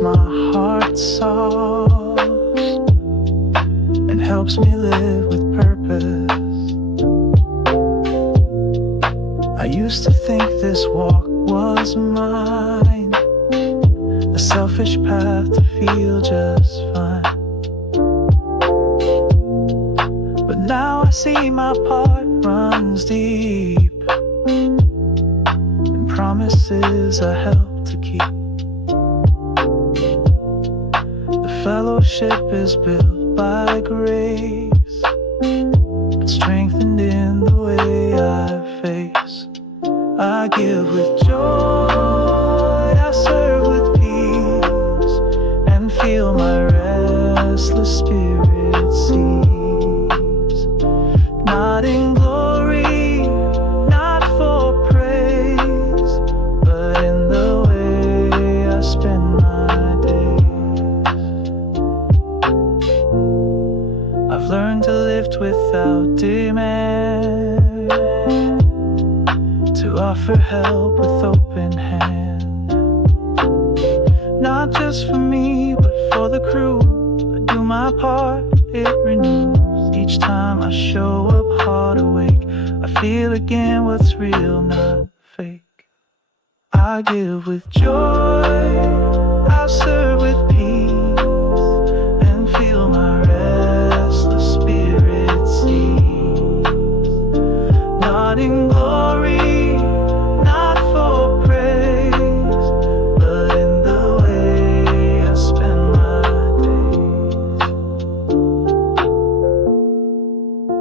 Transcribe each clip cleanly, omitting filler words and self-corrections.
my heart soft and helps me live with purpose. I used to think this walk was mine, a selfish path to feel just fine. But now I see my part runs deep, and promises I help to keep. The fellowship is built by grace, but strengthened in the way I face. I give with joy, I serve with peace, and feel my restless spirit cease. Not in glory, not for praise, but in the way I spend my days. I've learned to lift without demand, to offer help with open hand. Not just for me, but for the crew. I do my part, it renews. Each time I show up heart awake, I feel again what's real, not fake. I give with joy, I serve with peace, and feel my restless spirit cease. Not in glory, not for praise, but in the way I spend my days.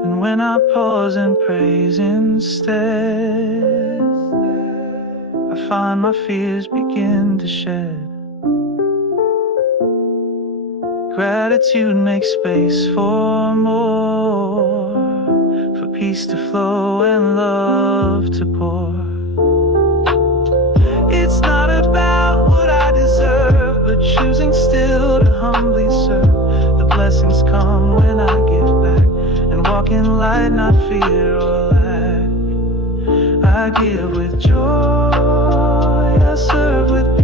And when I pause and praise instead, I find my fears begin to shed. Gratitude makes space for more, for peace to flow and love to pour. It's not about what I deserve, but choosing still to humbly serve. The blessings come when I give back, and walk in light, not fear or lack. I give with joy, I serve with